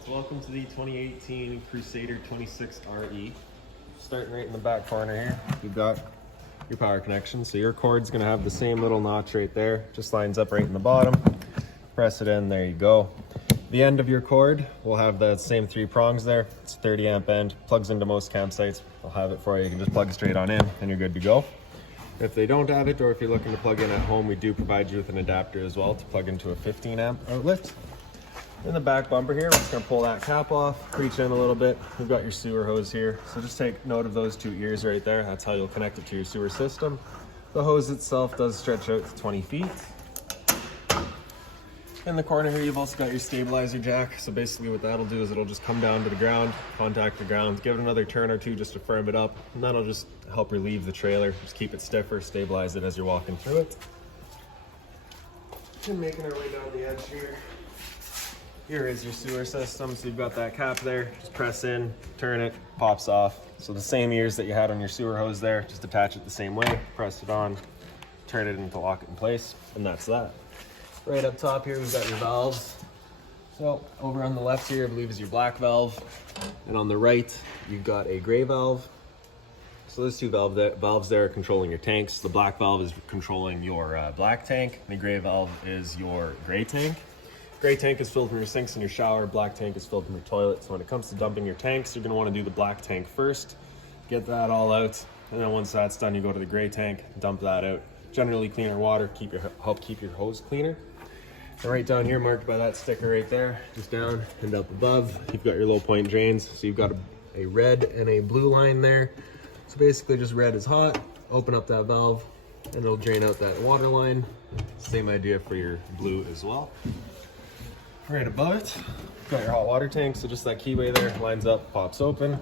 Alright, so welcome to the 2018 Crusader 26 RE. Starting right in the back corner here, you've got your power connection. So your cord's gonna have the same little notch right there, just lines up right in the bottom. Press it in, there you go. The end of your cord will have the same 3 prongs there. It's a 30 amp end, plugs into most campsites. I'll have it for you. You can just plug it straight on in and you're good to go. If they don't have it, or if you're looking to plug in at home, we do provide you with an adapter as well to plug into a 15 amp outlet. In the back bumper here, we're just gonna pull that cap off, reach in a little bit. We've got your sewer hose here. So just take note of those 2 ears right there. That's how you'll connect it to your sewer system. The hose itself does stretch out to 20 feet. In the corner here, you've also got your stabilizer jack. So basically what that'll do is it'll just come down to the ground, contact the ground, give it another turn or 2 just to firm it up. And that'll just help relieve the trailer, just keep it stiffer, stabilize it as you're walking through it. And making our way down the edge here. Here is your sewer system. So you've got that cap there, just press in, turn it, pops off. So the same ears that you had on your sewer hose there, just attach it the same way, press it on, turn it in to lock it in place, and that's that. Right up top here, we've got your valves. So over on the left here, I believe is your black valve. And on the right, you've got a gray valve. So those 2 valves there are controlling your tanks. The black valve is controlling your black tank. The gray valve is your gray tank. Gray tank is filled from your sinks and your shower. Black tank is filled from your toilet. So when it comes to dumping your tanks, you're gonna wanna do the black tank first. Get that all out. And then once that's done, you go to the gray tank, dump that out. Generally cleaner water, help keep your hose cleaner. And right down here, marked by that sticker right there, just down and up above, you've got your low point drains. So you've got a red and a blue line there. So basically just red is hot, open up that valve and it'll drain out that water line. Same idea for your blue as well. Right above it, you've got your hot water tank. So just that keyway there lines up, pops open.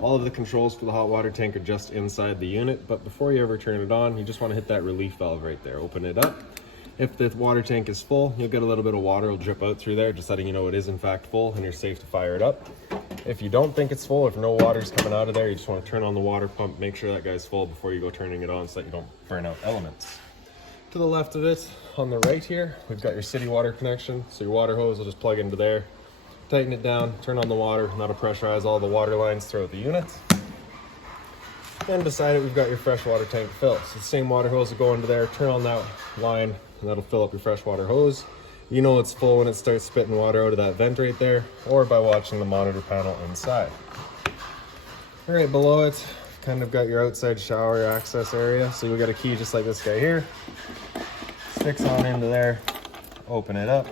All of the controls for the hot water tank are just inside the unit, but before you ever turn it on, you just want to hit that relief valve right there, open it up. If the water tank is full, you'll get a little bit of water will drip out through there, just letting you know it is in fact full and you're safe to fire it up. If you don't think it's full, if no water's coming out of there, you just want to turn on the water pump, make sure that guy's full before you go turning it on so that you don't burn out elements. To the left of it, on the right here, we've got your city water connection. So your water hose will just plug into there, tighten it down, turn on the water, and that'll pressurize all the water lines throughout the unit. And beside it, we've got your freshwater tank fill. So the same water hose will go into there, turn on that line, and that'll fill up your freshwater hose. You know it's full when it starts spitting water out of that vent right there, or by watching the monitor panel inside. Right below it, kind of got your outside shower access area. So you'll get a key just like this guy here. Sticks on into there, open it up.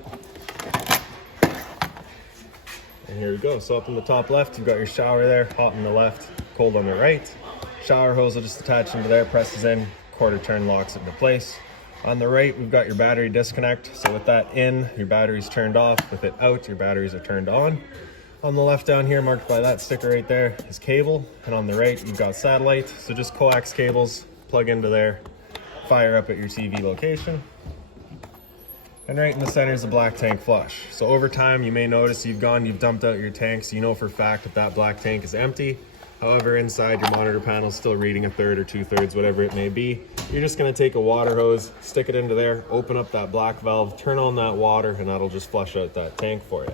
And here we go. So up in the top left, you've got your shower there, hot on the left, cold on the right. Shower hose will just attach into there, presses in, quarter turn locks it into place. On the right, we've got your battery disconnect. So with that in, your battery's turned off. With it out, your batteries are turned on. On the left down here, marked by that sticker right there, is cable. And on the right, you've got satellite. So just coax cables, plug into there, fire up at your TV location. And right in the center is the black tank flush. So over time, you may notice you've dumped out your tanks. You know for a fact that that black tank is empty. However, inside your monitor panel is still reading 1/3 or 2/3, whatever it may be. You're just gonna take a water hose, stick it into there, open up that black valve, turn on that water, and that'll just flush out that tank for you.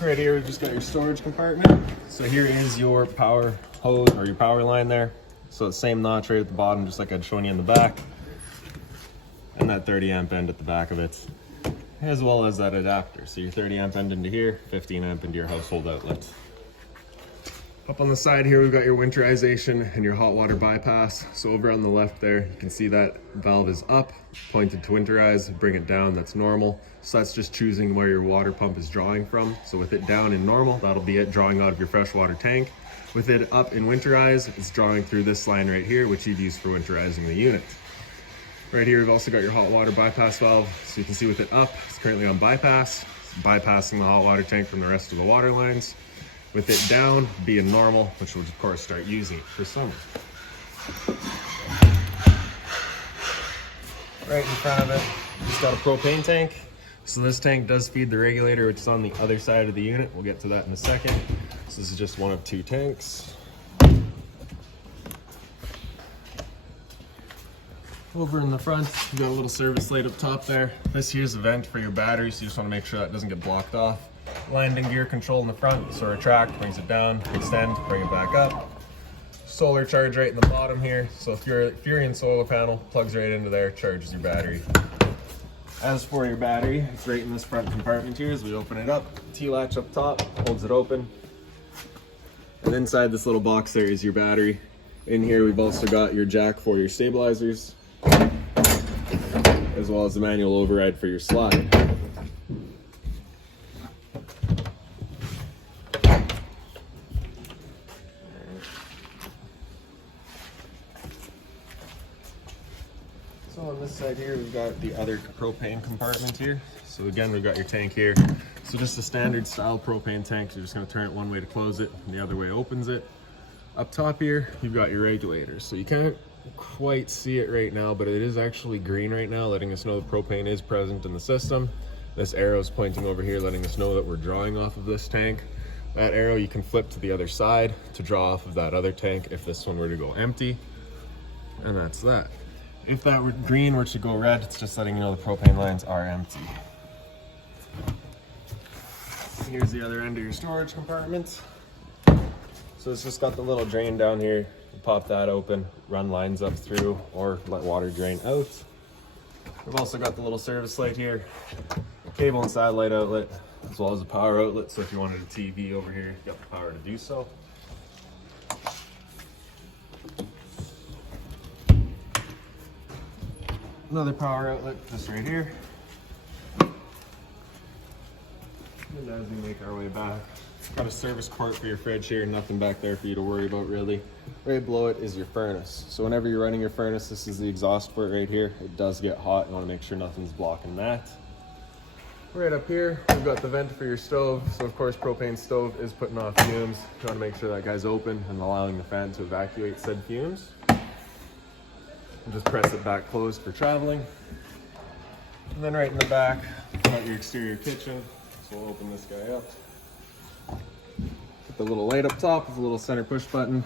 Right here, we've just got your storage compartment. So here is your power hose or your power line there. So the same notch right at the bottom, just like I'd shown you in the back. And that 30 amp end at the back of it, as well as that adapter. So your 30 amp end into here, 15 amp into your household outlet. Up on the side here, we've got your winterization and your hot water bypass. So over on the left there, you can see that valve is up, pointed to winterize, bring it down, that's normal. So that's just choosing where your water pump is drawing from. So with it down in normal, that'll be it drawing out of your freshwater tank. With it up in winterize, it's drawing through this line right here, which you'd use for winterizing the unit. Right here, we've also got your hot water bypass valve. So you can see with it up, it's currently on bypass. It's bypassing the hot water tank from the rest of the water lines. With it down, being normal, which we'll of course start using for summer. Right in front of it, just got a propane tank. So this tank does feed the regulator, which is on the other side of the unit. We'll get to that in a second. So this is just one of 2 tanks. Over in the front, you got a little service light up top there. This here's a vent for your battery, so you just want to make sure that doesn't get blocked off. Landing gear control in the front, so retract, brings it down, extend, bring it back up. Solar charge right in the bottom here, so if you're in solar panel, plugs right into there, charges your battery. As for your battery, it's right in this front compartment here. As we open it up, T-latch up top holds it open. And inside this little box there is your battery. In here we've also got your jack for your stabilizers, as well as the manual override for your slide. So on this side here, we've got the other propane compartment here. So again, we've got your tank here. So just a standard style propane tank. So you're just gonna turn it one way to close it, and the other way opens it. Up top here, you've got your regulators. So you can't quite see it right now, but it is actually green right now, letting us know the propane is present in the system. This arrow is pointing over here, letting us know that we're drawing off of this tank. That arrow you can flip to the other side to draw off of that other tank if this one were to go empty. And that's that. If that green were to go red, it's just letting you know the propane lines are empty. Here's the other end of your storage compartment. So it's just got the little drain down here. You pop that open, run lines up through, or let water drain out. We've also got the little service light here, cable and satellite outlet, as well as a power outlet. So if you wanted a TV over here, you got the power to do so. Another power outlet just right here. And as we make our way back, got a service port for your fridge here, nothing back there for you to worry about really. Right below it is your furnace. So whenever you're running your furnace, this is the exhaust port right here. It does get hot, you want to make sure nothing's blocking that. Right up here, we've got the vent for your stove. So of course, propane stove is putting off fumes. You want to make sure that guy's open and allowing the fan to evacuate said fumes. And just press it back closed for traveling. And then right in the back, got your exterior kitchen. So we'll open this guy up. Put the little light up top with a little center push button.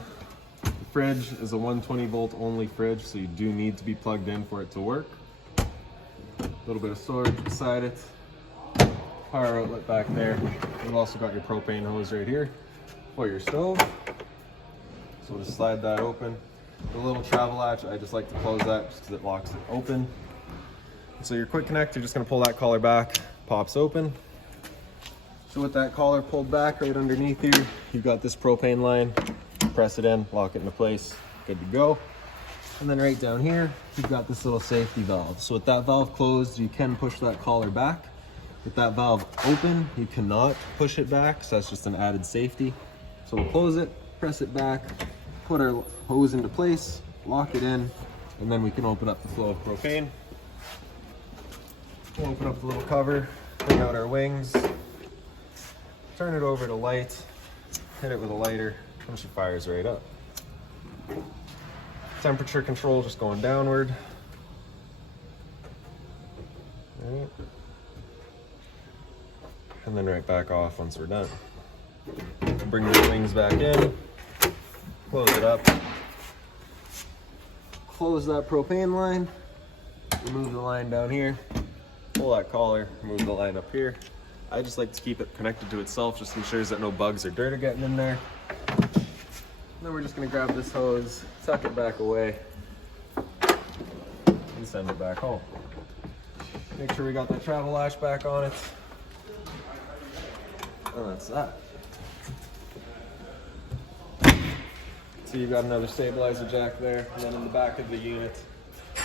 The fridge is a 120 volt only fridge, so you do need to be plugged in for it to work. A little bit of storage beside it. Power outlet back there. We've also got your propane hose right here for your stove. So we'll just slide that open. The little travel latch, I just like to close that just because it locks it open. So your quick connect, you're just going to pull that collar back, pops open. So with that collar pulled back right underneath here, you've got this propane line. Press it in, lock it into place, good to go. And then right down here, you've got this little safety valve. So with that valve closed, you can push that collar back. With that valve open, you cannot push it back, so that's just an added safety. So we'll close it, press it back, put our hose into place, lock it in, and then we can open up the flow of propane. We'll open up the little cover, bring out our wings, turn it over to light, hit it with a lighter, and she fires right up. Temperature control just going downward. Right. And then right back off once we're done. Bring the wings back in, close it up, close that propane line, remove the line down here, pull that collar, move the line up here. I just like to keep it connected to itself, just ensures that no bugs or dirt are getting in there. And then we're just gonna grab this hose, tuck it back away, and send it back home. Make sure we got that travel latch back on it. And that's that. So you've got another stabilizer jack there, and then in the back of the unit,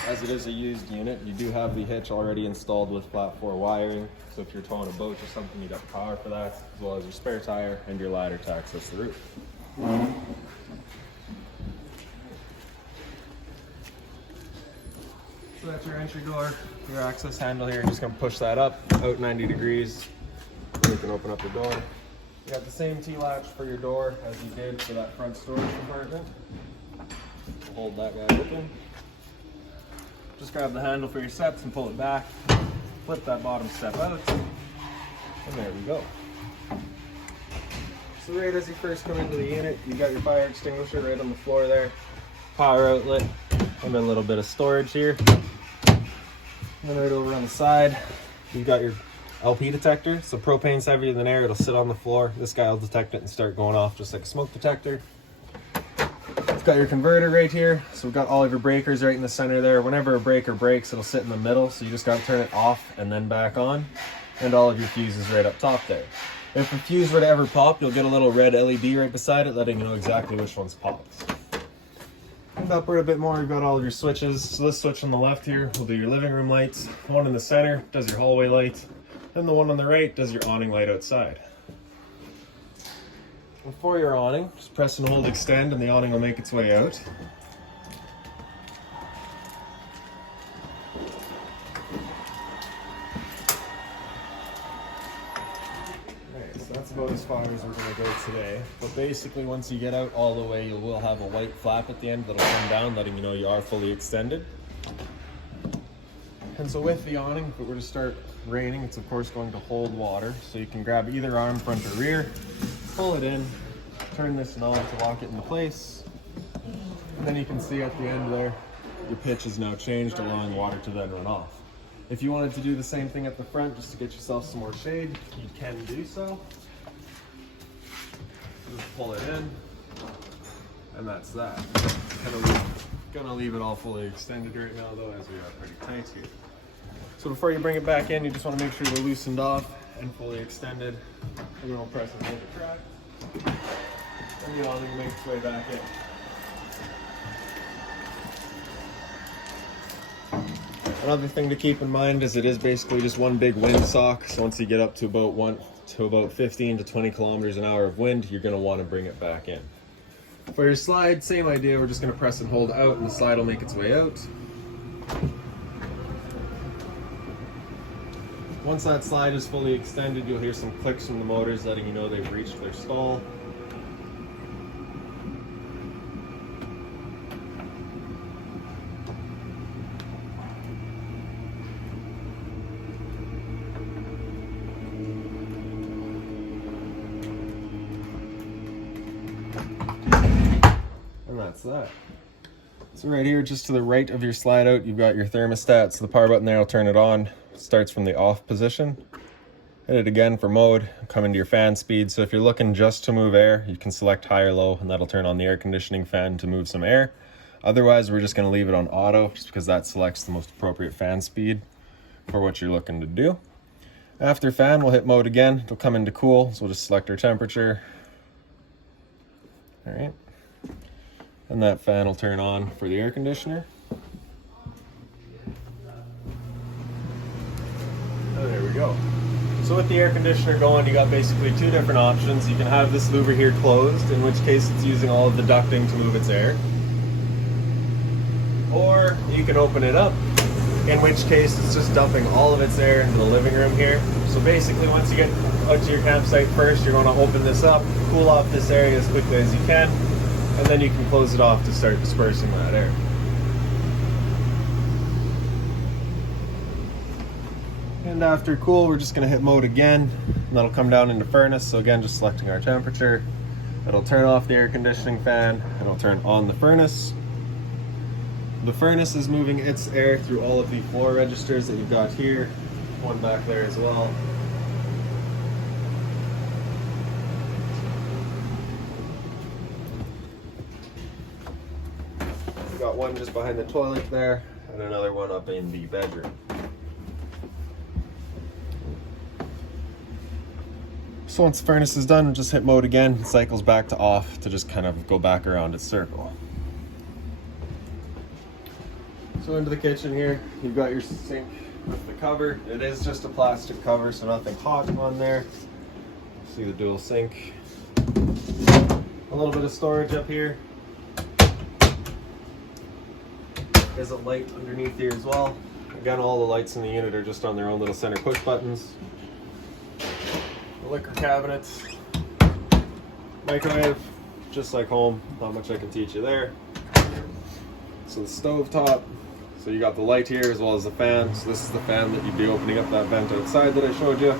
as it is a used unit, you do have the hitch already installed with flat 4 wiring. So if you're towing a boat or something, you got the power for that, as well as your spare tire and your ladder to access the roof. So that's your entry door, your access handle here. You're just gonna push that up, out 90 degrees. You can open up the door. You got the same T-latch for your door as you did for that front storage compartment. Hold that guy open. Just grab the handle for your steps and pull it back. Flip that bottom step out. And there we go. So right as you first come into the unit, you got your fire extinguisher right on the floor there. Power outlet, And a little bit of storage here. And then right over on the side, you've got your LP detector. So propane's heavier than air, it'll sit on the floor. This guy will detect it and start going off just like a smoke detector. It's got your converter right here. So we've got all of your breakers right in the center there. Whenever a breaker breaks, it'll sit in the middle. So you just got to turn it off and then back on. And all of your fuses right up top there. If a fuse were to ever pop, you'll get a little red LED right beside it, letting you know exactly which one's popped. And upward a bit more, you've got all of your switches. So this switch on the left here will do your living room lights. The one in the center does your hallway light. And the one on the right does your awning light outside. And for your awning, just press and hold extend and the awning will make its way out. That's about as far as we're going to go today. But basically, once you get out all the way, you will have a white flap at the end that'll come down, letting you know you are fully extended. And so with the awning, if it were to start raining, it's of course going to hold water. So you can grab either arm, front or rear, pull it in, turn this knob to lock it into place. And then you can see at the end there, your pitch is now changed, allowing water to then run off. If you wanted to do the same thing at the front, just to get yourself some more shade, you can do so. Just pull it in, and that's that. Gonna leave it all fully extended right now though, as we are pretty tight here. So before you bring it back in, you just want to make sure they're loosened off and fully extended. And then we'll press and hold the track. And the awning makes its way back in. Another thing to keep in mind is it is basically just one big windsock. So once you get up to about 15 to 20 kilometers an hour of wind, you're going to want to bring it back in. For your slide, same idea. We're just going to press and hold out and the slide will make its way out. Once that slide is fully extended, you'll hear some clicks from the motors letting you know they've reached their stall. And that's that. So right here, just to the right of your slide out, you've got your thermostat. So the power button there will turn it on. It starts from the off position. Hit it again for mode, come into your fan speed. So if you're looking just to move air, you can select high or low, and that'll turn on the air conditioning fan to move some air. Otherwise, we're just gonna leave it on auto, just because that selects the most appropriate fan speed for what you're looking to do. After fan, we'll hit mode again. It'll come into cool, so we'll just select our temperature. All right. And that fan will turn on for the air conditioner. Oh, there we go. So with the air conditioner going, you got basically two different options. You can have this louver here closed, in which case it's using all of the ducting to move its air. Or you can open it up, in which case it's just dumping all of its air into the living room here. So basically, once you get out to your campsite first, you're going to open this up, cool off this area as quickly as you can, and then you can close it off to start dispersing that air. And after cool, we're just going to hit mode again, and that'll come down into furnace. So again, just selecting our temperature. It'll turn off the air conditioning fan, and it'll turn on the furnace. The furnace is moving its air through all of the floor registers that you've got here, one back there as well. We've got one just behind the toilet there, and another one up in the bedroom. So once the furnace is done, just hit mode again, it cycles back to off to just kind of go back around its circle. So into the kitchen here, you've got your sink with the cover. It is just a plastic cover, so nothing hot on there. See the dual sink. A little bit of storage up here. There's a light underneath here as well. Again, all the lights in the unit are just on their own little center push buttons. The liquor cabinet. Microwave, just like home. Not much I can teach you there. So the stove top. So you got the light here as well as the fan. So this is the fan that you'd be opening up that vent outside that I showed you.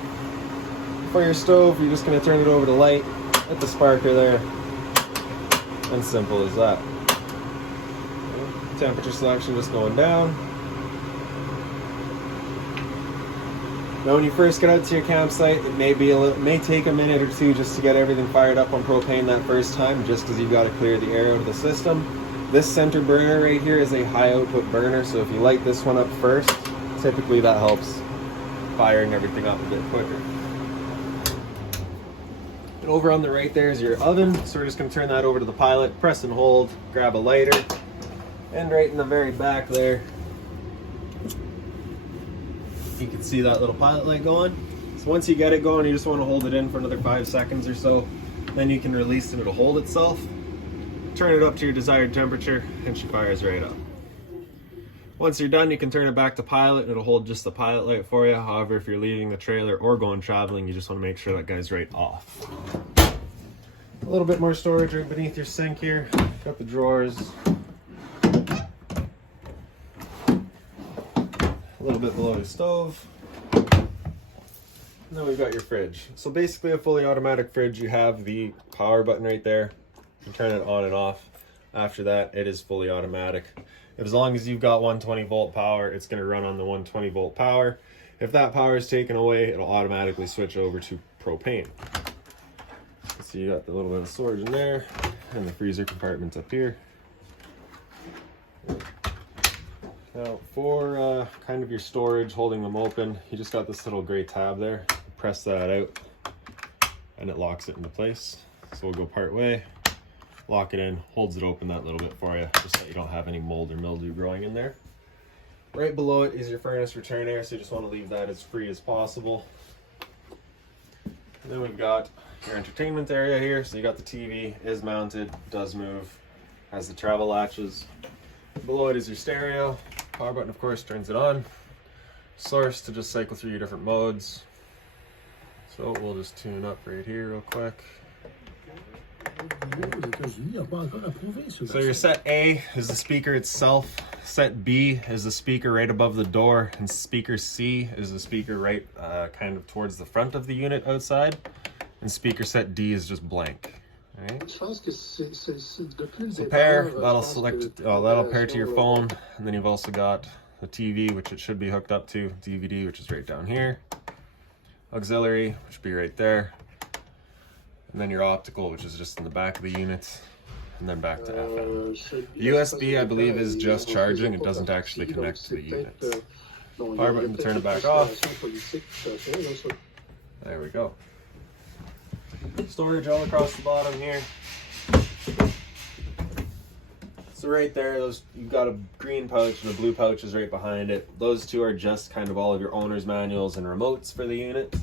For your stove, you're just going to turn it over to light, hit the sparker there, and simple as that. Temperature selection just going down. Now when you first get out to your campsite, it may take a minute or two just to get everything fired up on propane that first time, just because you've got to clear the air out of the system. This center burner right here is a high output burner, so if you light this one up first, typically that helps firing everything up a bit quicker. And over on the right there is your oven, so we're just going to turn that over to the pilot, press and hold, grab a lighter, and right in the very back there, you can see that little pilot light going. So once you get it going, you just want to hold it in for another 5 seconds or so. Then you can release it, it'll hold itself. Turn it up to your desired temperature, and she fires right up. Once you're done, you can turn it back to pilot, and it'll hold just the pilot light for you. However, if you're leaving the trailer or going traveling, you just want to make sure that guy's right off. A little bit more storage right beneath your sink here. Got the drawers. A little bit below the stove. And then we've got your fridge. So basically a fully automatic fridge, you have the power button right there. You can turn it on and off. After that, it is fully automatic. As long as you've got 120 volt power, it's going to run on the 120 volt power. If that power is taken away, it'll automatically switch over to propane. So you got the little bit of storage in there, and the freezer compartments up here. Now for kind of your storage, holding them open, you just got this little gray tab there. Press that out, and it locks it into place. So we'll go part way. Lock it in, holds it open that little bit for you, just so you don't have any mold or mildew growing in there. Right below it is your furnace return air, so you just want to leave that as free as possible. And then we've got your entertainment area here, so you got the TV, is mounted, does move, has the travel latches. Below it is your stereo. Power button, of course, turns it on. Source to just cycle through your different modes. So we'll just tune up right here real quick. So your set A is the speaker itself, set B is the speaker right above the door, and speaker C is the speaker right kind of towards the front of the unit outside, and speaker set D is just blank. Right? So pair, that'll pair to your phone, and then you've also got the TV, which it should be hooked up to, DVD, which is right down here, auxiliary, which would be right there, and then your optical, which is just in the back of the unit, and then back to FM. The USB, I believe, is just charging. It doesn't actually connect to the unit. Power button to turn it back off. There we go. Storage all across the bottom here. So right there, you've got a green pouch and a blue pouch is right behind it. Those two are just kind of all of your owner's manuals and remotes for the unit.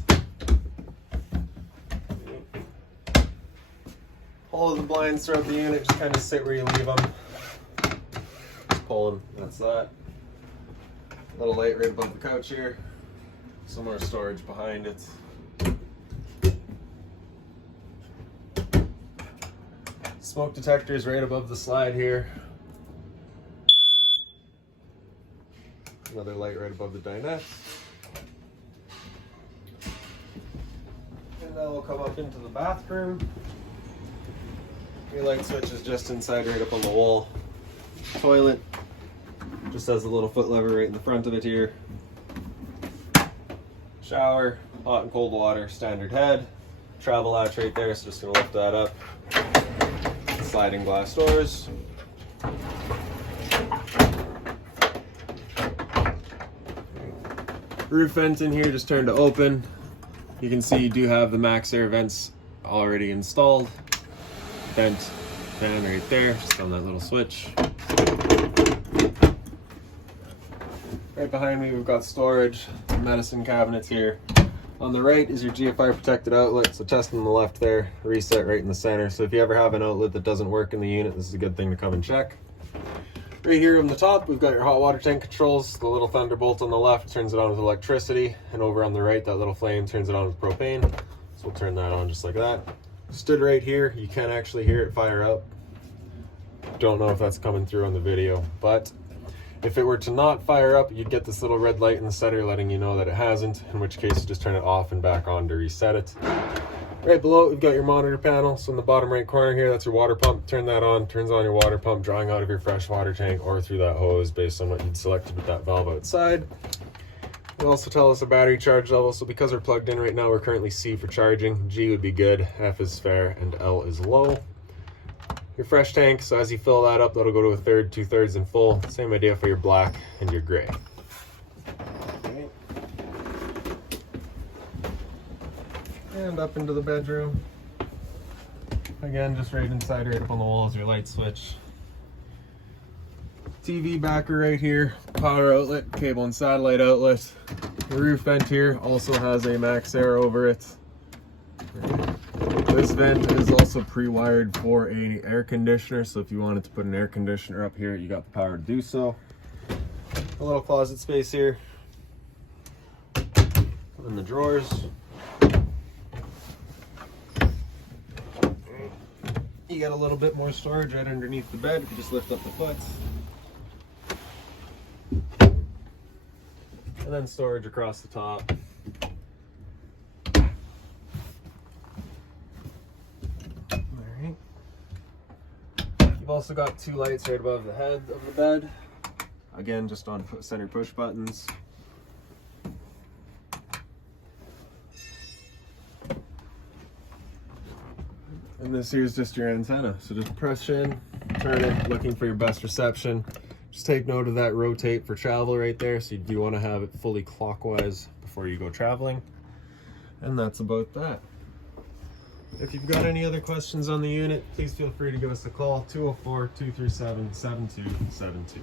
All of the blinds throughout the unit just kind of sit where you leave them. Just pull them, that's that. Little light right above the couch here. Some more storage behind it. Smoke detectors right above the slide here. Another light right above the dinette. And then we'll come up into the bathroom. Your light switch is just inside right up on the wall. Toilet just has a little foot lever right in the front of it here. Shower, hot and cold water, standard head. Travel latch right there, so just gonna lift that up. Sliding glass doors. Roof vent in here just turned to open. You can see you do have the max air vents already installed. Vent fan right there, just on that little switch. Right behind me we've got storage, medicine cabinets here. On the right is your GFI protected outlet, so test on the left there, reset right in the center. So if you ever have an outlet that doesn't work in the unit, this is a good thing to come and check. Right here on the top, we've got your hot water tank controls. The little thunderbolt on the left turns it on with electricity, and over on the right, that little flame turns it on with propane. So we'll turn that on just like that. Stood right here, you can actually hear it fire up. Don't know if that's coming through on the video, but if it were to not fire up, you'd get this little red light in the center letting you know that it hasn't, in which case you just turn it off and back on to reset it. Right below it, we've got your monitor panel. So in the bottom right corner here, that's your water pump. Turn that on, turns on your water pump, drawing out of your fresh water tank or through that hose based on what you'd selected with that valve outside. It'll also tell us the battery charge level. So because we're plugged in right now, we're currently C for charging. G would be good, F is fair, and L is low. Your fresh tank, so as you fill that up, that'll go to a third, 2/3 and full. Same idea for your black and your gray. Okay. And up into the bedroom. Again, just right inside, right up on the wall is your light switch. TV backer right here, power outlet, cable and satellite outlet. The roof vent here also has a max air over it. This vent is also pre-wired for an air conditioner, so if you wanted to put an air conditioner up here, you got the power to do so. A little closet space here. In the drawers. You got a little bit more storage right underneath the bed if you just lift up the foot. And then storage across the top. Alright. You've also got 2 lights right above the head of the bed. Again, just on center push buttons. And this here is just your antenna. So just press in, turn it, looking for your best reception. Just take note of that rotate for travel right there. So you do want to have it fully clockwise before you go traveling. And that's about that. If you've got any other questions on the unit, please feel free to give us a call, 204-237-7272.